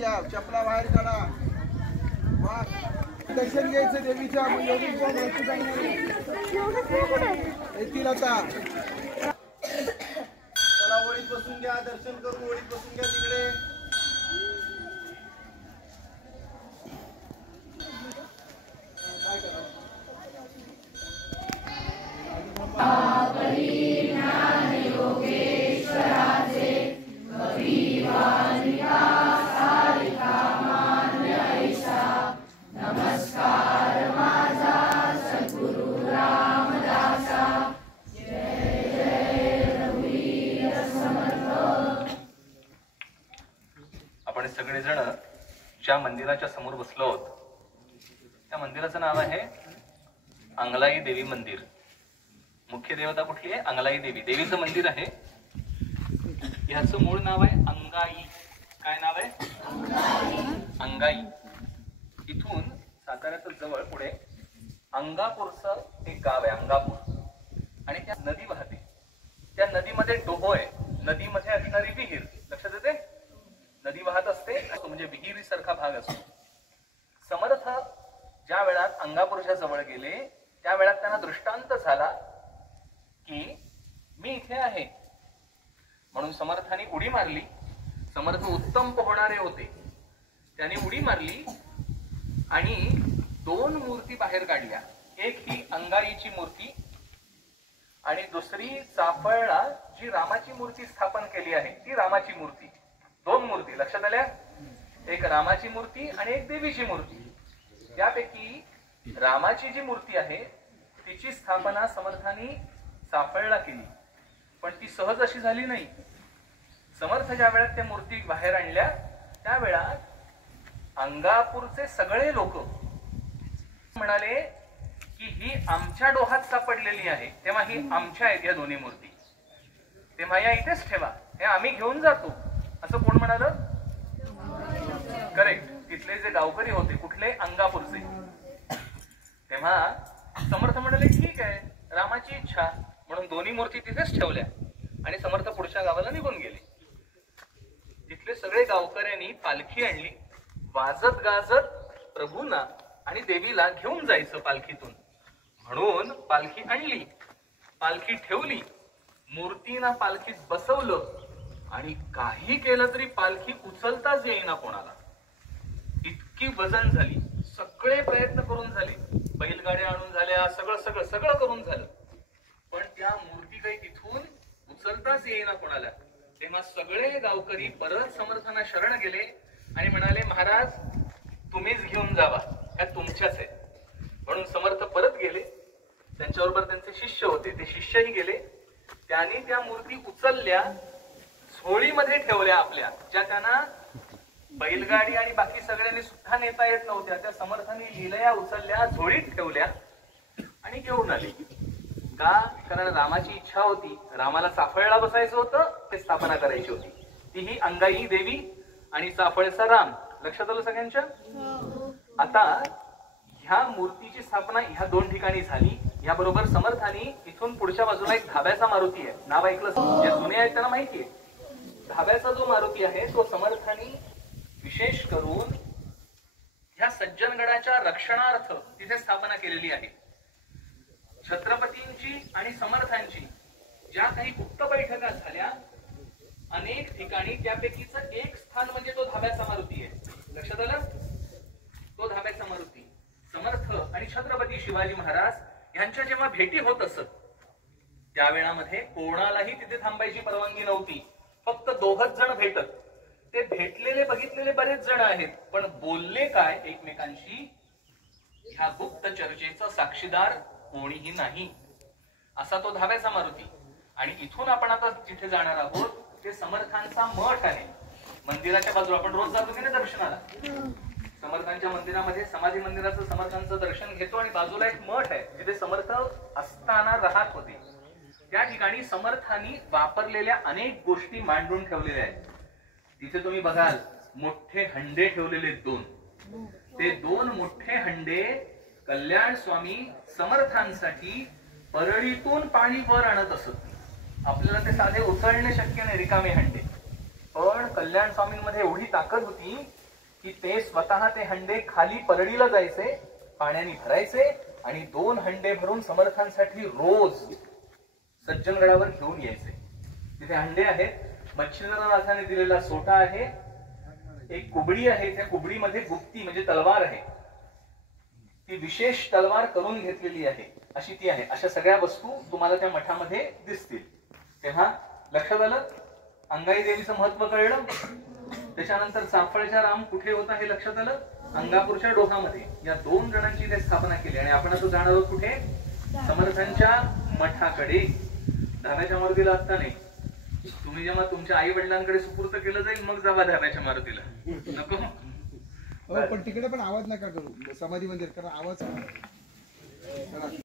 या चपला बाहेर काढा. दर्शन घ्यायचं देवीच्या येतील आता. चला ओळीत बसून घ्या, दर्शन करून ओळीत बसून घ्या तिकडे. काय करा आपण सगळेजण ज्या मंदिराच्या समोर बसलो आहोत त्या मंदिराचं नाव आहे अंगलाई देवी मंदिर. मुख्य देवता कुठली आहे? अंगलाई देवी. देवीचं मंदिर आहे. ह्याचं मूळ नाव आहे अंगाई. काय नाव आहे? अंगाई. इथून साताऱ्याच्या जवळ पुढे अंगापूरचं एक गाव आहे, अंगापूर. आणि त्या नदी वाहते. त्या नदीमध्ये डोहो आहे. नदीमध्ये असणारी विहीर लक्षात येते. नदी वाहत असते म्हणजे विहिरीसारखा भाग असतो. समर्थ ज्या वेळात अंगापूरच्या जवळ गेले त्या वेळात त्यांना दृष्टांत झाला की मी इथे आहे म्हणून समर्थाने उडी मारली. समर्थ उत्तम पोहणारे होते. त्यांनी उडी मारली आणि 2 मूर्ती बाहेर काढल्या. एक ही अंगाईची मूर्ती आणि दुसरी चाफळला जी रामाची मूर्ती स्थापन केली आहे ती रामाची मूर्ती. 2 मूर्ती लक्षात आल्या. एक रामाची मूर्ती आणि एक देवीची मूर्ती. त्यापैकी रामाची जी मूर्ती आहे तिची स्थापना समर्थांनी चाफळला केली, पण ती सहज अशी झाली नाही. समर्थ ज्या वेळात त्या मूर्ती बाहेर आणल्या त्या वेळात अंगापूरचे सगळे लोक म्हणाले की ही आमच्या डोहात सापडलेली आहे, तेव्हा ही आमच्या आहेत या दोन्ही मूर्ती, तेव्हा या इथेच ठेवा, हे आम्ही घेऊन जातो. असं कोण म्हणालं? करेक्ट. तिथले जे गावकरी होते. कुठले? अंगापूरचे. तेव्हा समर्थ म्हणाले ठीक आहे, रामाची इच्छा, म्हणून दोन्ही मूर्ती तिथेच ठेवल्या आणि समर्थ पुढच्या गावाला निघून गेले. तिथले सगळे गावकऱ्यांनी पालखी आणली. वाजत गाजत प्रभूंना आणि देवीला घेऊन जायचं पालखीतून, म्हणून पालखी आणली, पालखी ठेवली, मूर्तीना पालखीत बसवलं आणि काही केलं तरी पालखी उचलताच येईना कोणाला. इतकी वजन झाली. सगळे प्रयत्न करून झाले, बैलगाड्या आणून झाल्या, सगळं सगळं सगळं करून झालं, पण त्या मूर्ती काही तिथून उचलताच येईना कोणाला. तेव्हा सगळे गावकरी परत समर्थांना शरण गेले आणि म्हणाले महाराज तुम्हीच घेऊन जावा, ह्या तुमच्याच आहेत. म्हणून समर्थ परत गेले. त्यांच्याबरोबर त्यांचे शिष्य होते, ते शिष्यही गेले. त्यांनी त्या मूर्ती उचलल्या, झोळीमध्ये ठेवल्या आपल्या, ज्या त्यांना बैलगाडी आणि बाकी सगळ्यांनी सुद्धा नेता येत नव्हत्या. त्या समर्थांनी लिहिल्या, उचलल्या, झोळीत ठेवल्या आणि घेऊन आले. का? कारण रामाची इच्छा होती, रामाला चाफळला बसायचं होतं, ते स्थापना करायची होती. ती ही अंगाई देवी आणि चाफळचा राम. लक्षात आलं सगळ्यांच्या? आता ह्या मूर्तीची स्थापना ह्या 2 ठिकाणी झाली. याबरोबर समर्थांनी इथून पुढच्या बाजूला एक धाब्याचा मारुती आहे, नाव ऐकलं? जे जुने आहेत त्यांना माहिती आहे. धाब्याचा जो मारुती आहे तो समर्थांनी विशेष करून ह्या सज्जनगडाच्या रक्षणार्थ तिथे स्थापना केलेली आहे. छत्रपतींची आणि समर्थांची ज्या काही गुप्त बैठका झाल्या अनेक ठिकाणी, त्यापैकीच एक स्थान म्हणजे तो धाब्याचा मारुती आहे. लक्षात आलं? तो धाब्याचा मारुती समर्थ आणि छत्रपती शिवाजी महाराज यांच्या जेव्हा भेटी होत असत त्यावेळामध्ये कोणालाही तिथे थांबायची परवानगी नव्हती. फक्त 2च जण भेटत. ते भेटलेले बघितलेले बरेच जण आहेत, पण बोलले काय एकमेकांशी ह्या गुप्त चर्चेचा साक्षीदार कोणीही नाही. असा तो धाब्याचा मारुती. आणि इथून आपण आता जिथे जाणार आहोत ते समर्थांचा मठ आहे. मंदिराच्या बाजूला आपण रोज जातो की नाही दर्शनाला? समर्थांच्या मंदिरामध्ये समाधी मंदिराचं समर्थांचं दर्शन घेतो आणि बाजूला एक मठ आहे जिथे समर्थ असताना राहत होते. त्या ठिकाणी समर्थांनी वापरलेल्या अनेक गोष्टी मांडून ठेवलेल्या आहेत. तिथे तुम्ही बघाल मोठे हंडे ठेवलेले 2. ते 2 मोठे हंडे कल्याण स्वामी समर्थांसाठी परळीतून पाणी वर आणत असत. आपल्याला ते साधे उचलणे शक्य नाही, रिकामे हंडे. पण कल्याण स्वामींमध्ये एवढी ताकद होती की ते स्वतः ते हंडे खाली परडीला जायचे, पाण्याने भरायचे आणि 2 हंडे भरून समर्थांसाठी रोज सज्जनगडावर घेऊन यायचे. तिथे हंडे आहेत, मच्छिंद्रनाथाने दिलेला सोटा आहे, एक कुबडी आहे, त्या कुबडीमध्ये गुप्ती म्हणजे तलवार आहे, ती विशेष तलवार करून घेतलेली आहे, अशी ती आहे. अशा सगळ्या वस्तू तुम्हाला त्या मठामध्ये दिसतील. तेव्हा लक्षात आलं, अंगाई देवीचं महत्व कळलं. त्याच्यानंतर चाफळच्या राम कुठे होता हे लक्षात आलं, अंगापूरच्या डोहामध्ये. या 2 जणांची ते स्थापना केली आणि आपण आता जाणार आहोत कुठे, समर्थांच्या मठाकडे. धाब्याच्या मारुतीला आता नाही, तुम्ही जेव्हा तुमच्या आई वडिलांकडे सुपूर्त केलं जाईल मग जावा धाब्याच्या मारुतीला, नको. पण तिकडे पण आवाज नका करू समाधी मंदिर, कारण आवाज